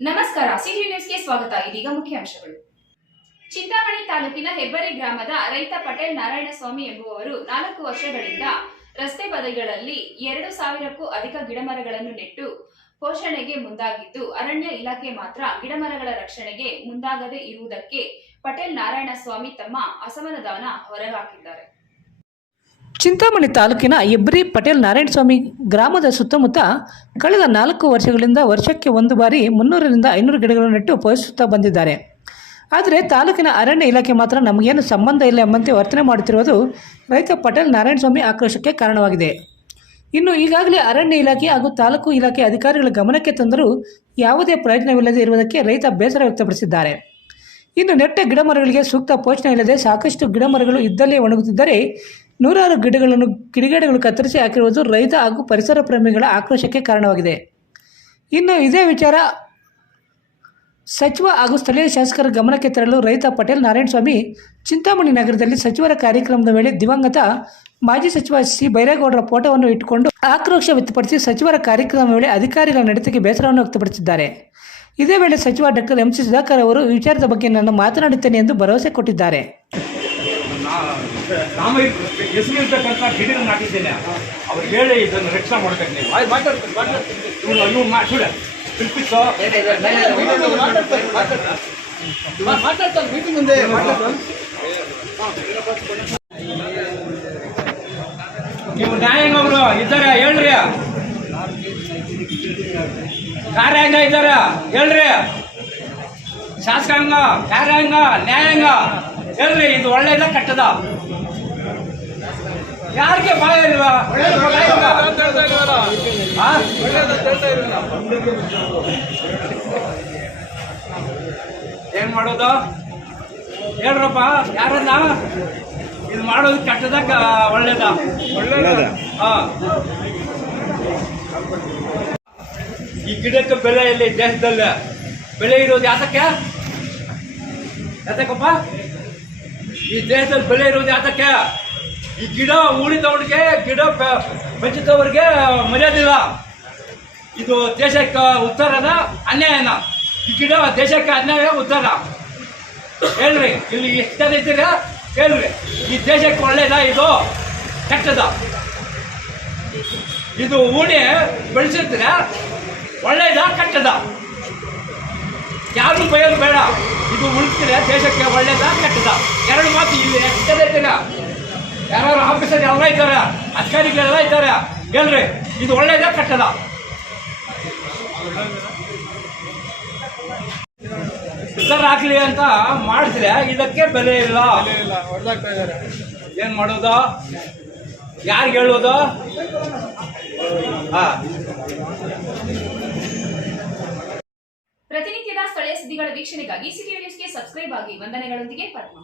ನಮಸ್ಕಾರ, ಸಿಟಿ ನ್ಯೂಸ್ಗೆ ಸ್ವಾಗತ. ಇದೀಗ ಮುಖ್ಯಾಂಶಗಳು ಚಿಂತಾಮಣಿ ತಾಲೂಕಿನ ಹೆಬ್ಬರಿ ಗ್ರಾಮದ ರೈತ ಪಟೇಲ್ ನಾರಾಯಣಸ್ವಾಮಿ ಎಂಬುವವರು ನಾಲ್ಕು ವರ್ಷಗಳಿಂದ ರಸ್ತೆ ಬದಿಗಳಲ್ಲಿ ಎರಡು ಸಾವಿರಕ್ಕೂ ಅಧಿಕ ಗಿಡಮರಗಳನ್ನು ನೆಟ್ಟು ಪೋಷಣೆಗೆ ಮುಂದಾಗಿದ್ದು, ಅರಣ್ಯ ಇಲಾಖೆ ಮಾತ್ರ ಗಿಡಮರಗಳ ರಕ್ಷಣೆಗೆ ಮುಂದಾಗದೇ ಇರುವುದಕ್ಕೆ ಪಟೇಲ್ ನಾರಾಯಣಸ್ವಾಮಿ ತಮ್ಮ ಅಸಮಾಧಾನ ಹೊರಹಾಕಿದ್ದಾರೆ. ಚಿಂತಾಮಣಿ ತಾಲೂಕಿನ ಹೆಬ್ರಿ ಪಟೇಲ್ ನಾರಾಯಣಸ್ವಾಮಿ ಗ್ರಾಮದ ಸುತ್ತಮುತ್ತ ಕಳೆದ ನಾಲ್ಕು ವರ್ಷಗಳಿಂದ ವರ್ಷಕ್ಕೆ ಒಂದು ಬಾರಿ ಮುನ್ನೂರರಿಂದ ಐನೂರು ಗಿಡಗಳನ್ನು ನೆಟ್ಟು ಪೋಷಿಸುತ್ತಾ ಬಂದಿದ್ದಾರೆ. ಆದರೆ ತಾಲೂಕಿನ ಅರಣ್ಯ ಇಲಾಖೆ ಮಾತ್ರ ನಮಗೇನು ಸಂಬಂಧ ಇಲ್ಲ ಎಂಬಂತೆ ವರ್ತನೆ ಮಾಡುತ್ತಿರುವುದು ರೈತ ಪಟೇಲ್ ನಾರಾಯಣಸ್ವಾಮಿ ಆಕ್ರೋಶಕ್ಕೆ ಕಾರಣವಾಗಿದೆ. ಇನ್ನು ಈಗಾಗಲೇ ಅರಣ್ಯ ಇಲಾಖೆ ಹಾಗೂ ತಾಲೂಕು ಇಲಾಖೆ ಅಧಿಕಾರಿಗಳ ಗಮನಕ್ಕೆ ತಂದರೂ ಯಾವುದೇ ಪ್ರಯೋಜನವಿಲ್ಲದೆ ಇರುವುದಕ್ಕೆ ರೈತ ಬೇಸರ ವ್ಯಕ್ತಪಡಿಸಿದ್ದಾರೆ. ಇನ್ನು ನೆಟ್ಟ ಗಿಡಮರಗಳಿಗೆ ಸೂಕ್ತ ಪೋಷಣೆ ಇಲ್ಲದೆ ಸಾಕಷ್ಟು ಗಿಡಮರಗಳು ಇದ್ದಲ್ಲೇ ಒಣಗುತ್ತಿದ್ದರೆ ನೂರಾರು ಗಿಡಗಳನ್ನು, ಕಿಡಿಗೇಡಿಗಳು ಕತ್ತರಿಸಿ ಹಾಕಿರುವುದು ರೈತ ಹಾಗೂ ಪರಿಸರ ಪ್ರೇಮಿಗಳ ಆಕ್ರೋಶಕ್ಕೆ ಕಾರಣವಾಗಿದೆ. ಇನ್ನು ಇದೇ ವಿಚಾರ ಸಚಿವ ಹಾಗೂ ಸ್ಥಳೀಯ ಶಾಸಕರ ಗಮನಕ್ಕೆ ತರಲು ರೈತ ಪಟೇಲ್ ನಾರಾಯಣಸ್ವಾಮಿ ಚಿಂತಾಮಣಿ ನಗರದಲ್ಲಿ ಸಚಿವರ ಕಾರ್ಯಕ್ರಮದ ವೇಳೆ ದಿವಂಗತ ಮಾಜಿ ಸಚಿವ ಸಿ ಬೈರೇಗೌಡರ ಫೋಟೋವನ್ನು ಇಟ್ಟುಕೊಂಡು ಆಕ್ರೋಶ ವ್ಯಕ್ತಪಡಿಸಿ ಸಚಿವರ ಕಾರ್ಯಕ್ರಮದ ವೇಳೆ ಅಧಿಕಾರಿಗಳ ನಡತೆಗೆ ಬೇಸರವನ್ನು ವ್ಯಕ್ತಪಡಿಸಿದ್ದಾರೆ. ಇದೇ ವೇಳೆ ಸಚಿವ ಡಾಕ್ಟರ್ ಎಂ ಸಿ ಸುಧಾಕರ್ ಅವರು ವಿಚಾರದ ಬಗ್ಗೆ ನಾನು ಮಾತನಾಡುತ್ತೇನೆ ಎಂದು ಭರವಸೆ ಕೊಟ್ಟಿದ್ದಾರೆ. ನಾಮ ಹೆಸರಿರ್ತಕ್ಕಂಥ ಗಿಡ ನಾಟಿದ್ದೇನೆ ಅವ್ರಿಗೆ ಹೇಳಿ ಇದನ್ನು ರಕ್ಷಣೆ ಮಾಡ್ಬೇಕು ನೀವು. ಮಾತಾಡ್ತೀನಿ ಇವ್ನು ಮಾಡಿ ಸುಳ್ಳ ಪಿಲ್ಪಿಸು ಮಾತಾಡ್ತಾರೆ ಮೀಟಿಂಗ್ ಮುಂದೆ ನೀವು ನ್ಯಾಯಾಂಗವರು ಇದ್ದಾರೆ, ಹೇಳ್ರಿ. ಕಾರ್ಯಾಂಗ ಇದ್ದಾರೆ, ಹೇಳ್ರಿ. ಶಾಸಕಾಂಗ, ಕಾರ್ಯಾಂಗ, ನ್ಯಾಯಾಂಗ, ಹೇಳ್ರಿ, ಇದು ಒಳ್ಳೇದ, ಕೆಟ್ಟದ. ಯಾರಿಗೆ ಭಯ ಇಲ್ವಾ? ಏನ್ ಮಾಡೋದು? ಹೇಳ್ರಪ್ಪ ಯಾರನ್ನ? ಇದು ಮಾಡೋದು ಕೆಟ್ಟದ ಕ- ಒಳ್ಳೇದ? ಒಳ್ಳೇದ? ಹಾ ಈ ಗಿಡಕ್ಕೆ ಬೆಲೆ ಇಲ್ಲಿ ದೇಶದಲ್ಲಿ? ಬೆಲೆ ಇರೋದು ಯಾತಕ್ಕೆ? ಯಾತಕ್ಕಪ್ಪ? ಈ ದೇಶದಲ್ಲಿ ಬೆಲೆ ಇರೋದು ಯಾತಕ್ಕೆ? ಈ ಗಿಡ ಉಳಿದವ್ರಿಗೆ ಗಿಡ ಬೆ- ಬೆಳೆದವ್ರಿಗೆ ಮರ್ಯಾದಿಲ್ಲ ಇದು ದೇಶಕ್ಕೆ ಉತ್ತರನ ಅನ್ಯಾಯನ. ಈ ಗಿಡ ದೇಶಕ್ಕೆ ಅನ್ಯಾಯ ಉತ್ತರ ಹೇಳ್ರಿ, ಇಲ್ಲಿ ಎಷ್ಟು ಜನ ಇದ್ದೀರಾ? ಹೇಳ್ರಿ, ಈ ದೇಶಕ್ಕೆ ಒಳ್ಳೇದ ಇದು, ಕೆಟ್ಟದ. ಇದು ಉಣಿ ಬೆಳೆಸಿದ್ರೆ ಒಳ್ಳೇದ, ಕೆಟ್ಟದ. ಯಾರು ಬಯಲು ಬೇಡ. ಇದು ಉಳಿಸಿದ್ರೆ ದೇಶಕ್ಕೆ ಒಳ್ಳೇದ, ಕೆಟ್ಟದ. ಎರಡು ಮಾತು ಇಲ್ಲಿ, ಎಷ್ಟು ಜನ ಇದ್ದೀರಾ? ಯಾರು ಆಫೀಸರ್ ಎಲ್ಲ ಇದ್ದಾರೆ? ಅಧಿಕಾರಿಗಳೆಲ್ಲ ಇದ್ದಾರೆ? ಹೇಳ್ರಿ ಇದು ಒಳ್ಳೇದ ಸರ್ ಆಗ್ಲಿ ಅಂತ ಮಾಡಿದ್ರೆ ಇದಕ್ಕೆ ಬೆಲೆ ಇಲ್ಲ. ಏನ್ ಮಾಡೋದು? ಯಾರಿಗೆ ಹೇಳೋದು? ಹಾ. ಪ್ರತಿನಿತ್ಯದ ಸ್ಥಳೀಯ ಸುದ್ದಿಗಳ ವೀಕ್ಷಣೆಗಾಗಿ ಸಿಟಿ ನ್ಯೂಸ್ಗೆ ಸಬ್ಸ್ಕ್ರೈಬ್ ಆಗಿ ವಂದನೆಗಳೊಂದಿಗೆ ಪದ್ಮ